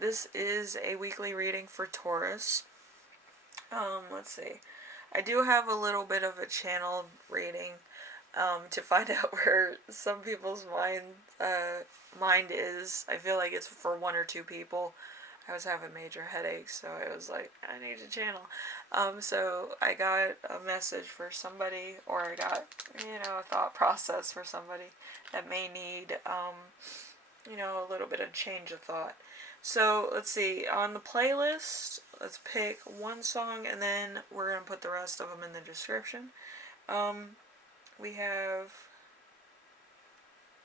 this is a weekly reading for Taurus. Let's see. I do have a little bit of a channeled reading to find out where some people's mind is. I feel like it's for one or two people. I was having major headaches, so I was like, I need to channel. So I got a message for somebody, or I got, a thought process for somebody that may need, a little bit of change of thought. So let's see, on the playlist, let's pick one song, and then we're going to put the rest of them in the description. We have,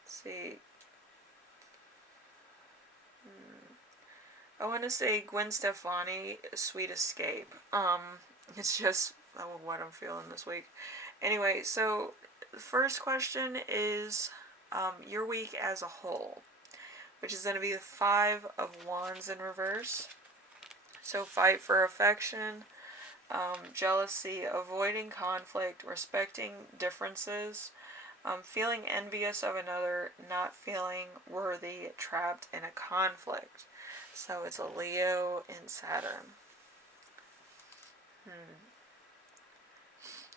let's see, I want to say Gwen Stefani, Sweet Escape. It's just what I'm feeling this week. Anyway, so the first question is your week as a whole, which is going to be the 5 of Wands in reverse. So fight for affection, jealousy, avoiding conflict, respecting differences, feeling envious of another, not feeling worthy, trapped in a conflict. So it's a Leo in Saturn.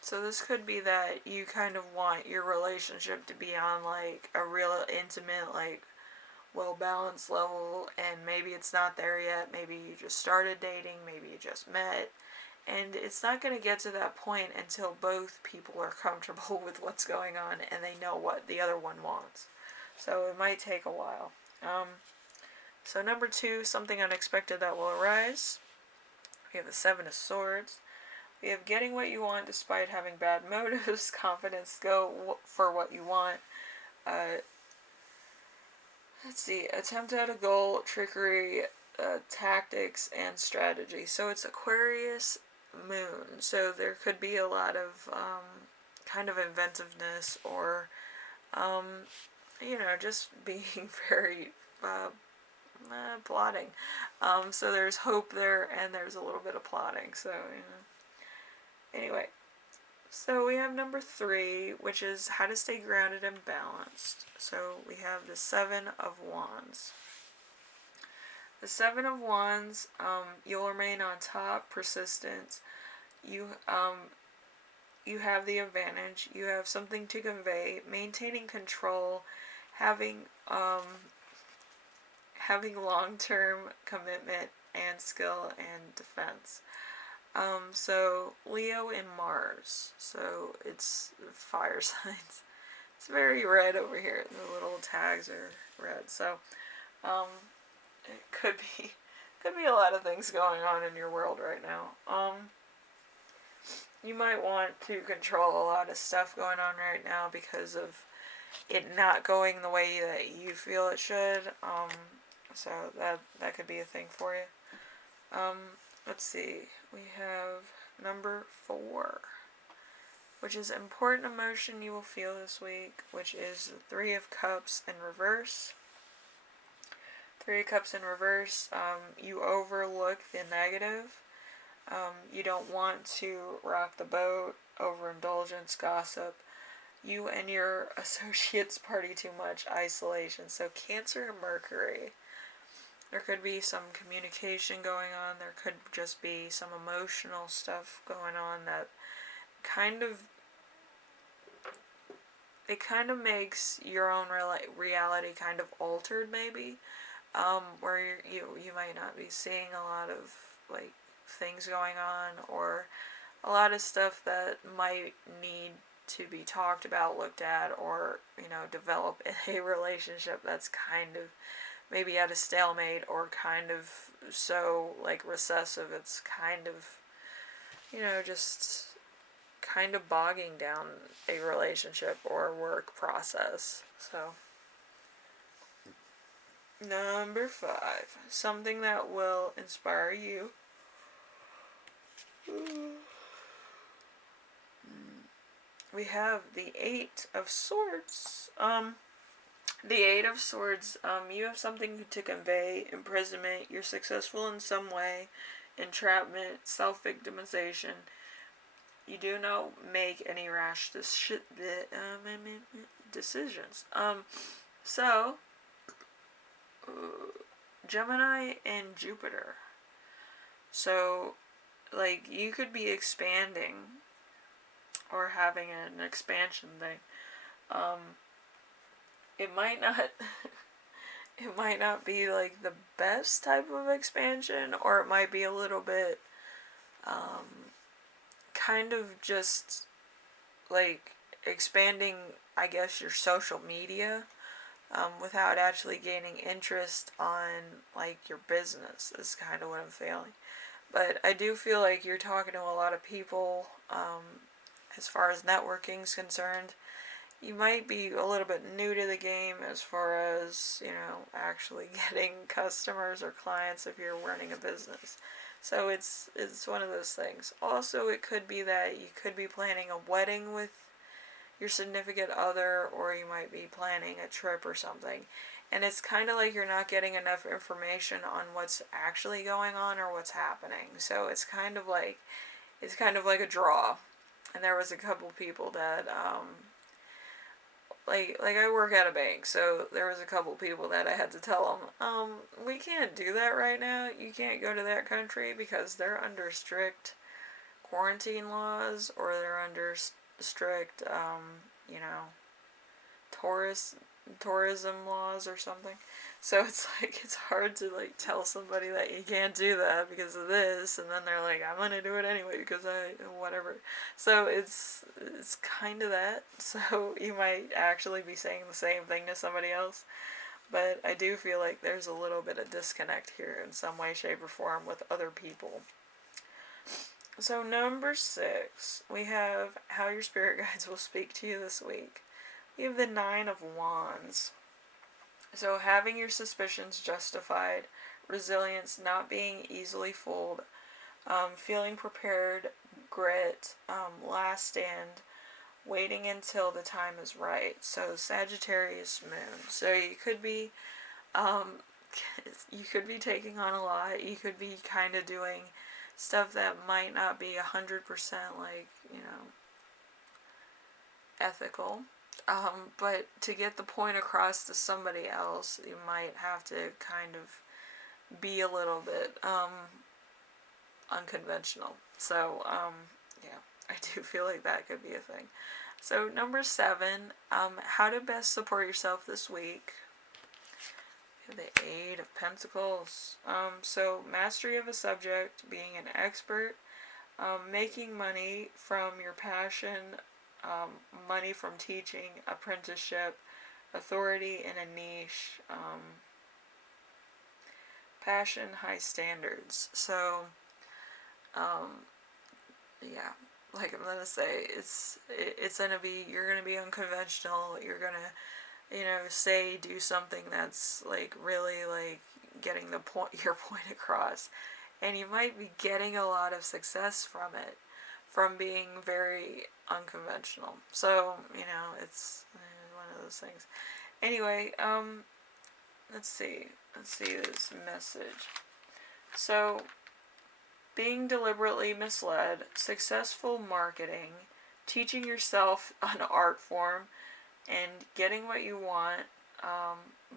So this could be that you kind of want your relationship to be on like a real intimate, like well-balanced level, and maybe it's not there yet. Maybe you just started dating, maybe you just met, and it's not going to get to that point until both people are comfortable with what's going on and they know what the other one wants. So it might take a while. So number 2, something unexpected that will arise. We have the 7 of Swords. We have getting what you want despite having bad motives, confidence, go for what you want. Let's see, attempt at a goal, trickery, tactics, and strategy. So it's Aquarius moon. So there could be a lot of kind of inventiveness, or, just being very plotting. So there's hope there, and there's a little bit of plotting. So, Anyway, so we have number 3, which is how to stay grounded and balanced. So we have the 7 of Wands. The 7 of Wands, you'll remain on top, persistent. You have the advantage. You have something to convey, maintaining control, having long-term commitment and skill and defense. So Leo in Mars, so it's fire signs. It's very red over here. The little tags are red. So it could be a lot of things going on in your world right now. You might want to control a lot of stuff going on right now because of it not going the way that you feel it should. So that could be a thing for you. Let's see. We have number 4, which is important emotion you will feel this week, which is the 3 of Cups in reverse. 3 of Cups in reverse, you overlook the negative. You don't want to rock the boat, overindulgence, gossip. You and your associates party too much, isolation. So Cancer and Mercury. There could be some communication going on. There could just be some emotional stuff going on that kind of makes your own reality kind of altered, maybe, where you might not be seeing a lot of like things going on, or a lot of stuff that might need to be talked about, looked at, or develop in a relationship that's kind of maybe at a stalemate, or kind of so like recessive it's kind of just kind of bogging down a relationship or work process. So number 5, something that will inspire you. We have the 8 of Swords. The 8 of Swords, you have something to convey, imprisonment, you're successful in some way, entrapment, self-victimization. You do not make any rash decisions. So, Gemini and Jupiter. So, like, you could be expanding or having an expansion thing. It might not it might not be like the best type of expansion, or it might be a little bit kind of just like expanding, I guess, your social media without actually gaining interest on like your business is kind of what I'm feeling. But I do feel like you're talking to a lot of people as far as networking is concerned. You might be a little bit new to the game as far as, actually getting customers or clients if you're running a business. So it's one of those things. Also, it could be that you could be planning a wedding with your significant other, or you might be planning a trip or something. And it's kind of like you're not getting enough information on what's actually going on or what's happening. So it's kind of like a draw. And there was a couple people that like I work at a bank, so there was a couple people that I had to tell them, we can't do that right now. You can't go to that country because they're under strict quarantine laws, or they're under strict, tourism laws or something. So it's like, it's hard to like tell somebody that you can't do that because of this, and then they're like, I'm gonna do it anyway because whatever. So it's kind of that. So you might actually be saying the same thing to somebody else, but I do feel like there's a little bit of disconnect here in some way, shape, or form with other people. So number 6, we have how your spirit guides will speak to you this week. We have the 9 of Wands. So having your suspicions justified, resilience, not being easily fooled, feeling prepared, grit, last stand, waiting until the time is right. So Sagittarius moon. So you could be taking on a lot. You could be kind of doing stuff that might not be 100% like, ethical. But to get the point across to somebody else, you might have to kind of be a little bit unconventional. So, yeah, I do feel like that could be a thing. So, number 7, how to best support yourself this week. The 8 of Pentacles. So, mastery of a subject, being an expert, making money from your passion, money from teaching, apprenticeship, authority in a niche, passion, high standards. So, yeah, like I'm gonna say, it's gonna be, you're gonna be unconventional. You're gonna, do something that's like really like getting your point across, and you might be getting a lot of success from it, from being very unconventional. So, it's one of those things. Anyway, let's see this message. So, being deliberately misled, successful marketing, teaching yourself an art form, and getting what you want,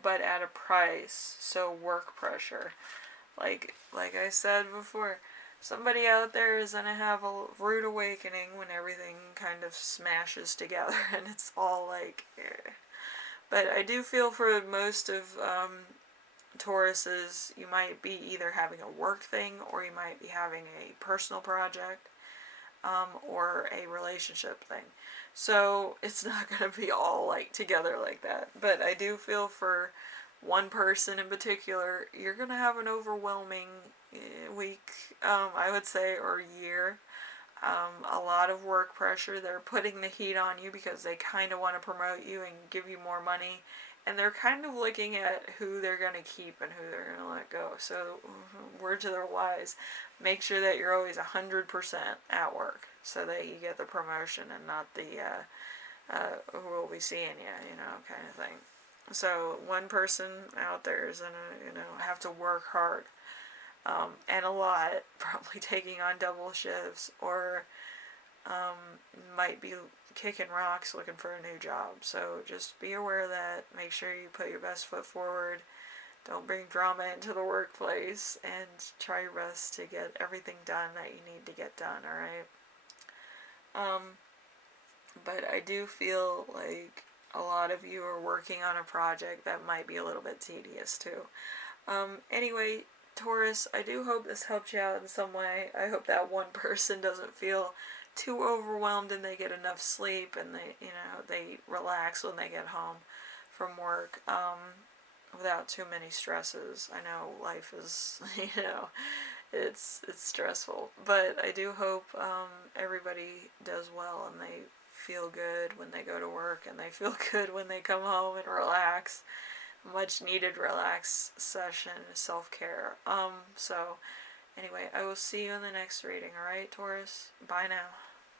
but at a price. So work pressure. Like I said before, somebody out there is going to have a rude awakening when everything kind of smashes together and it's all like, eh. But I do feel for most of Tauruses, you might be either having a work thing, or you might be having a personal project, or a relationship thing. So it's not going to be all like together like that. But I do feel for one person in particular, you're going to have an overwhelming week, I would say, or year. A lot of work pressure. They're putting the heat on you because they kind of want to promote you and give you more money. And they're kind of looking at who they're going to keep and who they're going to let go. So, word to their wise, make sure that you're always 100% at work so that you get the promotion and not the who will be seeing you, kind of thing. So, one person out there is going to, have to work hard. And a lot, probably taking on double shifts, or might be kicking rocks looking for a new job. So just be aware of that. Make sure you put your best foot forward. Don't bring drama into the workplace, and try your best to get everything done that you need to get done, alright? But I do feel like a lot of you are working on a project that might be a little bit tedious too. Anyway, Taurus, I do hope this helped you out in some way. I hope that one person doesn't feel too overwhelmed and they get enough sleep and they relax when they get home from work, without too many stresses. I know life is, it's stressful, but I do hope everybody does well and they feel good when they go to work and they feel good when they come home and relax. Much needed relax session, self-care. So anyway, I will see you in the next reading, alright, Taurus? Bye now.